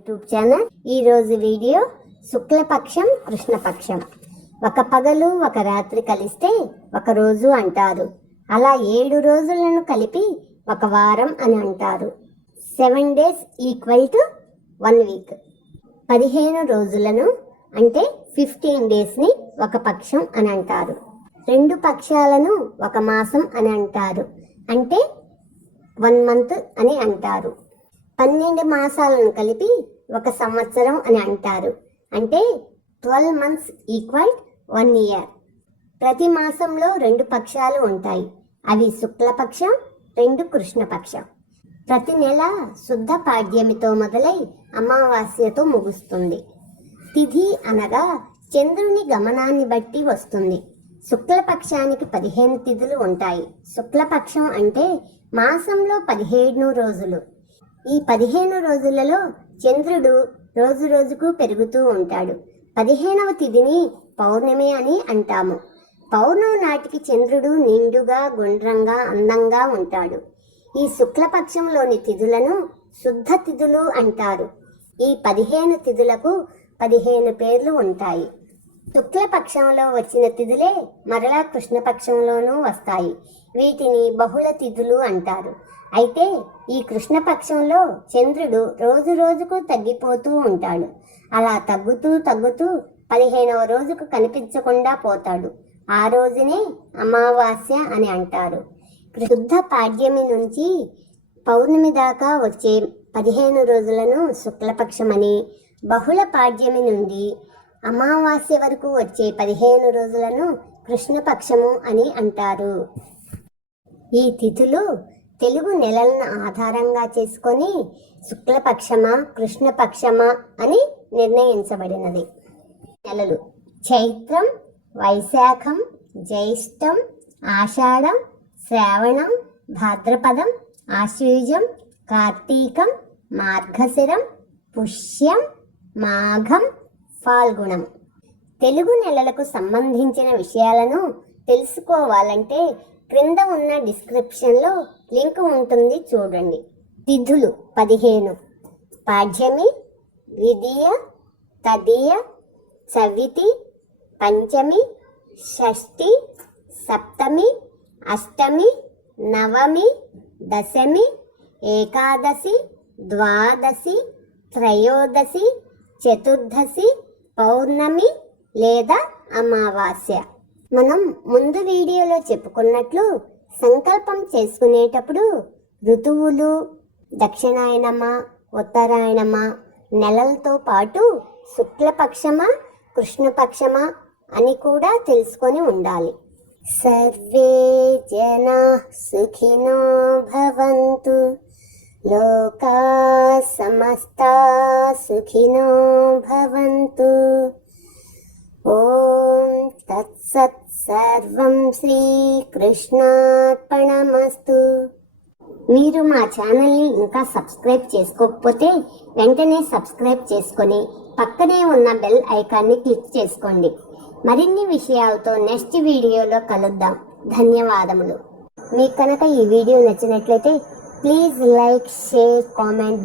YouTube channel. ఈ రోజు video శుక్లపక్షం కృష్ణపక్షం. ఒక పగలు ఒక రాత్రి కలిస్తే ఒక రోజు అంటారు. అలా ఏడు రోజులను కలిపి ఒక వారం అని అంటారు. Seven days equal to one week. పదిహేను రోజులను అంటే ఫిఫ్టీన్ డేస్ని ఒక పక్షం అని అంటారు. రెండు పక్షాలను ఒక మాసం అని అంటారు. అంటే వన్ మంత్ అని అంటారు. పన్నెండు మాసాలను కలిపి ఒక సంవత్సరం అని అంటారు. అంటే twelve months equal one year. ప్రతి మాసంలో రెండు పక్షాలు ఉంటాయి. అవి శుక్లపక్షం రెండు కృష్ణపక్షం. ప్రతి నెల శుద్ధ పాడ్యమితో మొదలై అమావాస్యతో ముగుస్తుంది. తిథి అనగా చంద్రుని గమనాన్ని బట్టి వస్తుంది. శుక్లపక్షానికి పదిహేను తిథులు ఉంటాయి. శుక్లపక్షం అంటే మాసంలో పదిహేను రోజులు. ఈ పదిహేను రోజులలో చంద్రుడు రోజు రోజుకు పెరుగుతూ ఉంటాడు. పదిహేనవ తిథిని పౌర్ణమి అని అంటాము. పౌర్ణమి నాటికి చంద్రుడు నిండుగా గుండ్రంగా అందంగా ఉంటాడు. ఈ శుక్లపక్షంలోని తిథులను శుద్ధ తిథులు అంటారు. ఈ పదిహేను తిథులకు పదిహేను పేర్లు ఉంటాయి. శుక్లపక్షంలో వచ్చిన తిథులే మరలా కృష్ణపక్షంలోనూ వస్తాయి. వీటిని బహుళ తిథులు అంటారు. అయితే ఈ కృష్ణపక్షంలో చంద్రుడు రోజు రోజుకు తగ్గిపోతూ ఉంటాడు. అలా తగ్గుతూ తగ్గుతూ పదిహేనవ రోజుకు కనిపించకుండా పోతాడు. ఆ రోజునే అమావాస్య అని అంటారు. శుద్ధ పాడ్యమి నుంచి పౌర్ణమి దాకా వచ్చే పదిహేను రోజులను శుక్లపక్షమని బహుళ పాడ్యమి నుండి అమావాస్య వరకు వచ్చే పదిహేను రోజులను కృష్ణపక్షము అని అంటారు. ఈ తిథులు తెలుగు నెలలను ఆధారంగా చేసుకొని శుక్లపక్షమా కృష్ణపక్షమా అని నిర్ణయించబడినది. నెలలు. చైత్రం వైశాఖం జ్యేష్టం ఆషాఢం శ్రావణం భాద్రపదం ఆశ్వీజం కార్తీకం మార్గశిరం పుష్యం మాఘం ఫాల్గుణం. తెలుగు నెలలకు సంబంధించిన విషయాలను తెలుసుకోవాలంటే క్రింద ఉన్న డిస్క్రిప్షన్లో లింక్ ఉంటుంది చూడండి. తిథులు పదిహేను. పాఠ్యమి ద్వితీయ తదియ చవితి పంచమి షష్ఠి సప్తమి అష్టమి నవమి దశమి ఏకాదశి ద్వాదశి త్రయోదశి చతుర్దశి పౌర్ణమి లేదా అమావాస్య. మనం ముందు వీడియోలో చెప్పుకున్నట్లు సంకల్పం చేసుకునేటప్పుడు ఋతువులు దక్షిణాయనమ ఉత్తరాయణమ నెలలతో పాటు శుక్లపక్షమా కృష్ణపక్షమా అని కూడా తెలుసుకొని ఉండాలి. సర్వే జనా సుఖినో భవంతు. లోకా సమస్తా సుఖినో భవంతు. ఓం తత్సత్ సర్వం శ్రీకృష్ణార్పణమస్తు. మీరు మా ఛానల్ని ఇంకా సబ్స్క్రైబ్ చేసుకోకపోతే వెంటనే సబ్స్క్రైబ్ చేసుకొని పక్కనే ఉన్న బెల్ ఐకాన్ని క్లిక్ చేసుకోండి. మరిన్ని విషయాలతో నెక్స్ట్ వీడియోలో కలుద్దాం. ధన్యవాదములు. మీకు కనుక ఈ వీడియో నచ్చినట్లయితే ప్లీజ్ లైక్ షేర్ కామెంట్